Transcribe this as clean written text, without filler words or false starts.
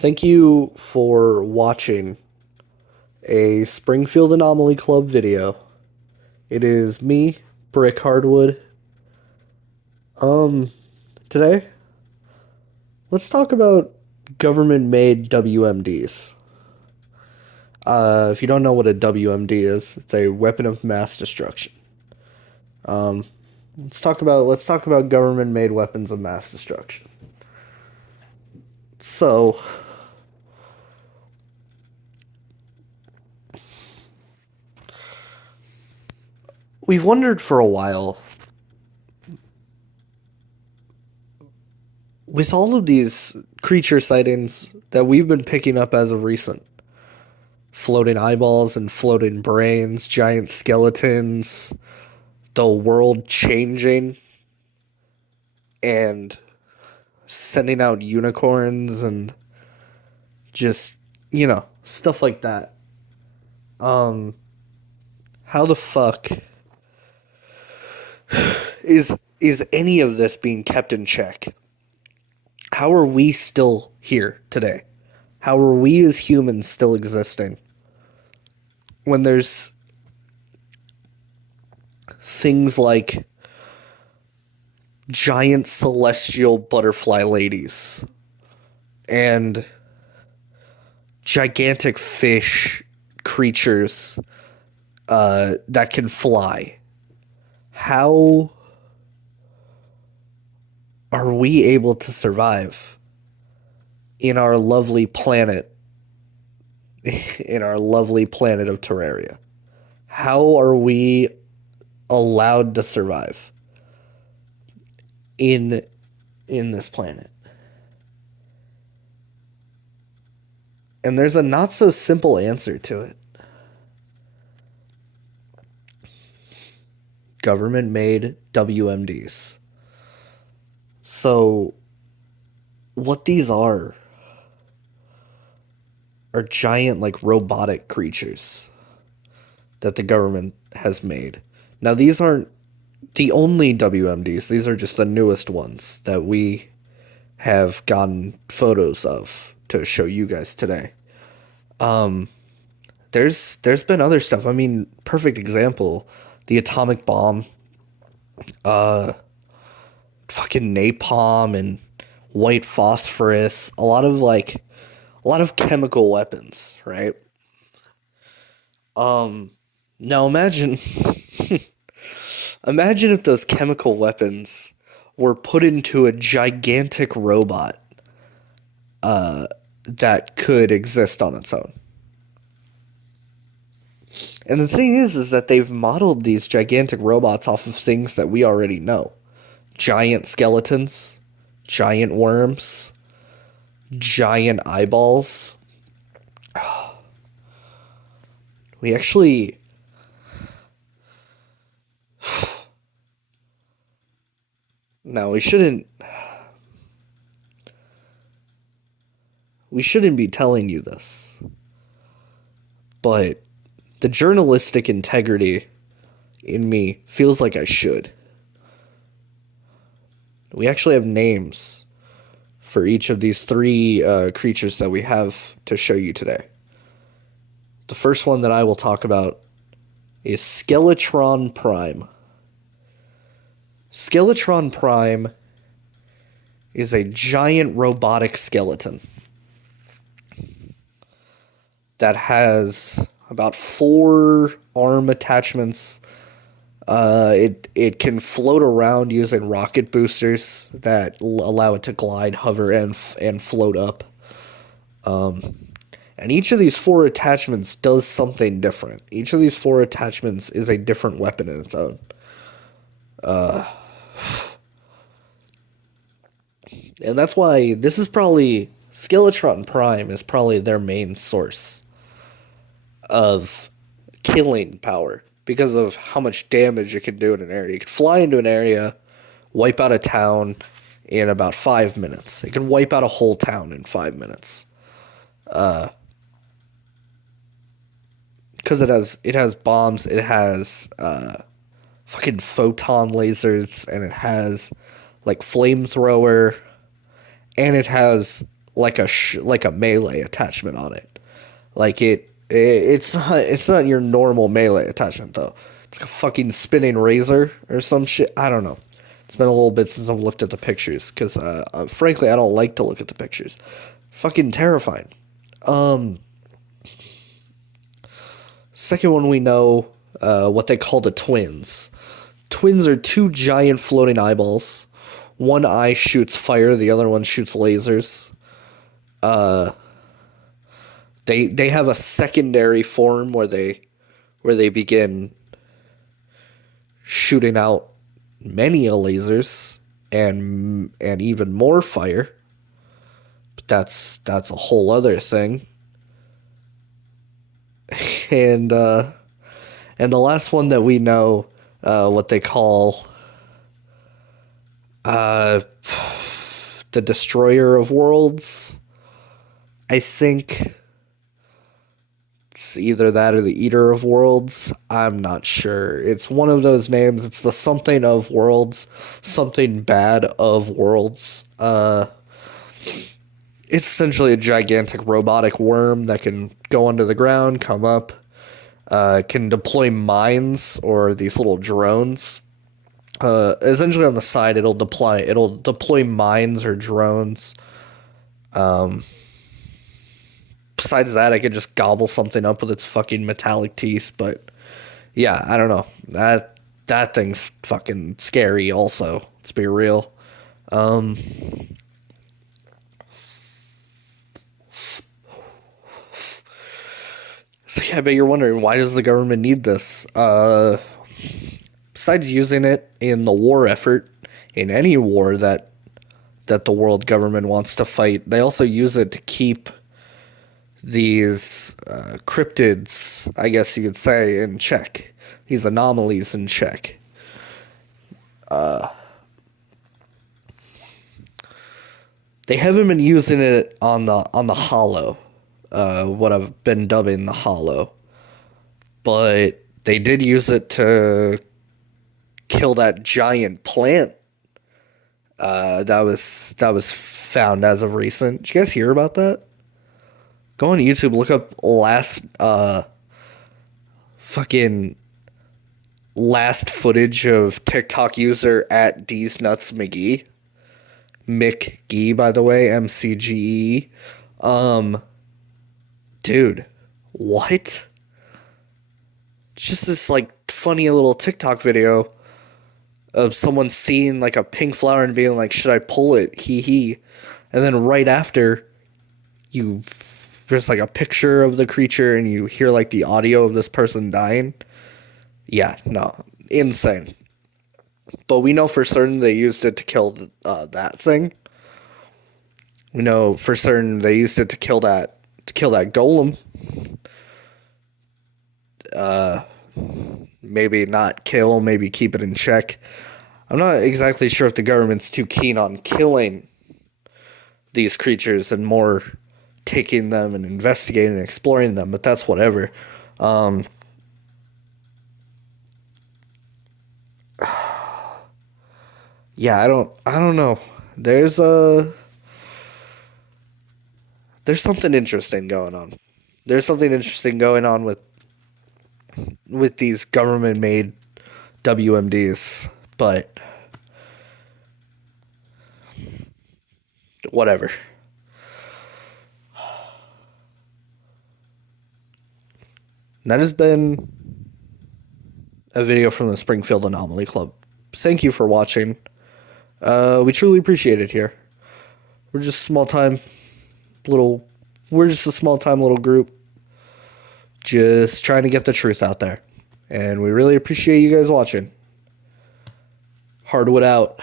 Thank you for watching a Springfield Anomaly Club video. It is me, Brick Hardwood. Today, let's talk about government-made W.M.Ds. If you don't know what a W.M.D is, it's a weapon of mass destruction. Let's talk about government-made weapons of mass destruction. So, we've wondered for a while, with all of these creature sightings that we've been picking up as of recent, floating eyeballs and floating brains, giant skeletons, the world changing, and sending out unicorns and just, stuff like that. How the fuck is any of this being kept in check? How are we still here today? How are we as humans still existing when there's things like giant celestial butterfly ladies and gigantic fish creatures that can fly? How are we able to survive in our lovely planet, in our lovely planet of Terraria? How are we allowed to survive in this planet? And there's a not so simple answer to it. Government-made W.M.Ds. So, what these are giant, robotic creatures that the government has made. Now, these aren't the only W.M.Ds. These are just the newest ones that we have gotten photos of to show you guys today. There's been other stuff. I mean, perfect example, the atomic bomb, fucking napalm and white phosphorus, a lot of chemical weapons, right? Now imagine imagine if those chemical weapons were put into a gigantic robot that could exist on its own. And the thing is that they've modeled these gigantic robots off of things that we already know. Giant skeletons, giant worms, giant eyeballs. We actually... No, we shouldn't be telling you this. But the journalistic integrity in me feels like I should. We actually have names for each of these three creatures that we have to show you today. The first one that I will talk about is Skeletron Prime. Skeletron Prime is a giant robotic skeleton that has about 4 arm attachments. It can float around using rocket boosters that allow it to glide, hover, and float up. And each of these 4 attachments does something different. Each of these 4 attachments is a different weapon in its own. And that's why this is probably... Skeletron Prime is probably their main source of killing power, because of how much damage it can do in an area. It can fly into an area, wipe out a town in about 5 minutes. It can wipe out a whole town in 5 minutes. Because it has bombs, it has fucking photon lasers, and it has flamethrower, and it has like a melee attachment on it. Like it's not your normal melee attachment though. It's like a fucking spinning razor or some shit. I don't know. It's been a little bit since I've looked at the pictures because frankly I don't like to look at the pictures. Fucking terrifying. Second one we know what they call the twins. Twins are two giant floating eyeballs. One eye shoots fire, the other one shoots lasers. They have a secondary form where they begin shooting out many lasers and even more fire. But that's a whole other thing. And the last one that we know, what they call the Destroyer of Worlds. I think it's either that or the Eater of Worlds. I'm not sure. It's one of those names. It's the something of worlds, something bad of worlds. It's essentially a gigantic robotic worm that can go under the ground, come up, can deploy mines or these little drones. Essentially on the side, it'll deploy mines or drones. Besides that, I could just gobble something up with its fucking metallic teeth. But yeah, I don't know. That thing's fucking scary. Also, let's be real. So yeah, I bet you're wondering, why does the government need this? Besides using it in the war effort, in any war that the world government wants to fight, they also use it to keep these cryptids, I guess you could say, in check. These anomalies in check. They haven't been using it on the Hollow, what I've been dubbing the Hollow, but they did use it to kill that giant plant. That was found as of recent. Did you guys hear about that? Go on YouTube, look up last footage of TikTok user at D's Nuts McGee. McGee, by the way, MCGE. Dude, what? It's just this like funny little TikTok video of someone seeing like a pink flower and being like, should I pull it? Hee hee. And then right after, there's like a picture of the creature and you hear like the audio of this person dying. Yeah, no, insane. But we know for certain they used it to kill that thing. We know for certain they used it to kill that golem. Maybe not kill, maybe keep it in check. I'm not exactly sure if the government's too keen on killing these creatures and more taking them and investigating and exploring them, but that's whatever. Yeah, I don't know. There's something interesting going on. There's something interesting going on with these government-made W.M.Ds, but whatever. That has been a video from the Springfield Anomaly Club. Thank you for watching. We truly appreciate it here. We're just a small time little group just trying to get the truth out there. And we really appreciate you guys watching. Hardwood out.